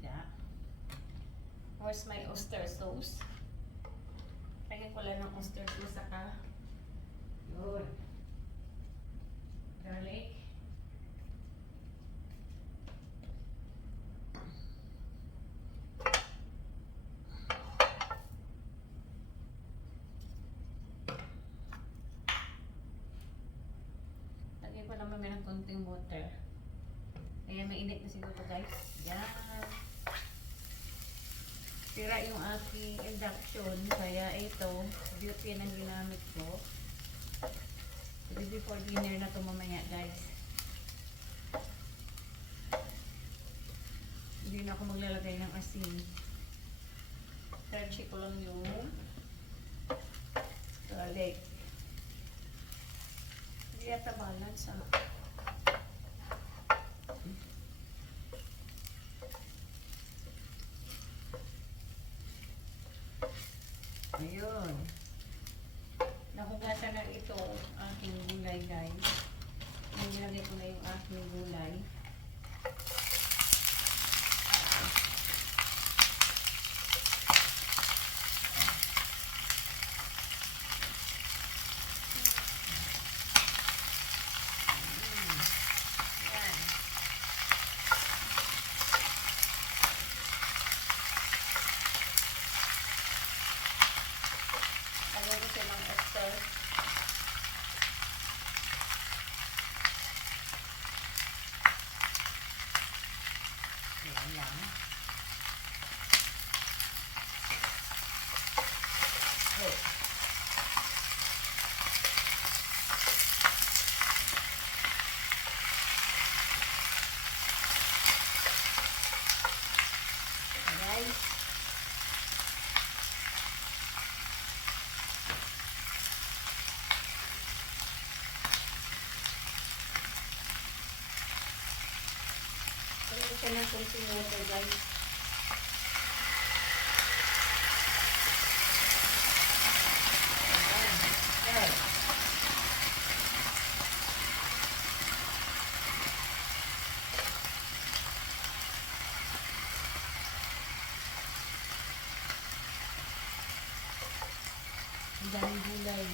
mantika. Where's my oyster sauce? Lagyan ko lang ng oyster sauce saka yun. Garlic. Lagyan ko lang mamaya ng konting water. Ayan, mainit na siguro guys. Yan. Sira yung aking induction. Kaya ito, beauty ang ginamit ko. Before dinner na ito mamaya guys. Hindi na ako maglalagay ng asin. Crunchy ko lang yung garlic. Hindi yata balance ah. Ayun. Nahugasan na ito aking gulay guys. Nilagay ko na yung aking gulay. Lagyan ko siya ng oyster. Ayan lang. Okay. Alright. Lagyan siya ng konting water guys. Ayan. Ang daming gulay.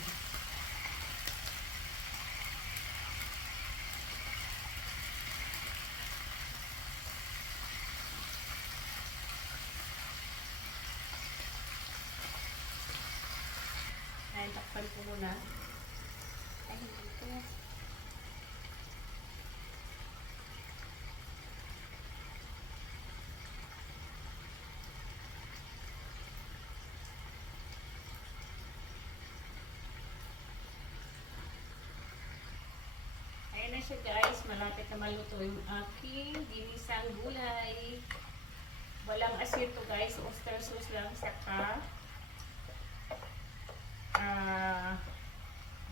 Ayan, takpan ko muna. Ay, hindi ko. Ayan na siya guys. Malapit na maluto yung aking ginisang gulay. Walang asin to guys. Oyster sauce lang saka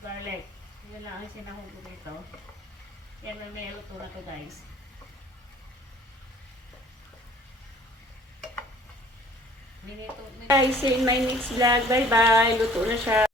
garlic. Yun lang ang sinahugo nito. Yan, may luto na to guys. Guys, in my next vlog. Bye bye. Luto na siya.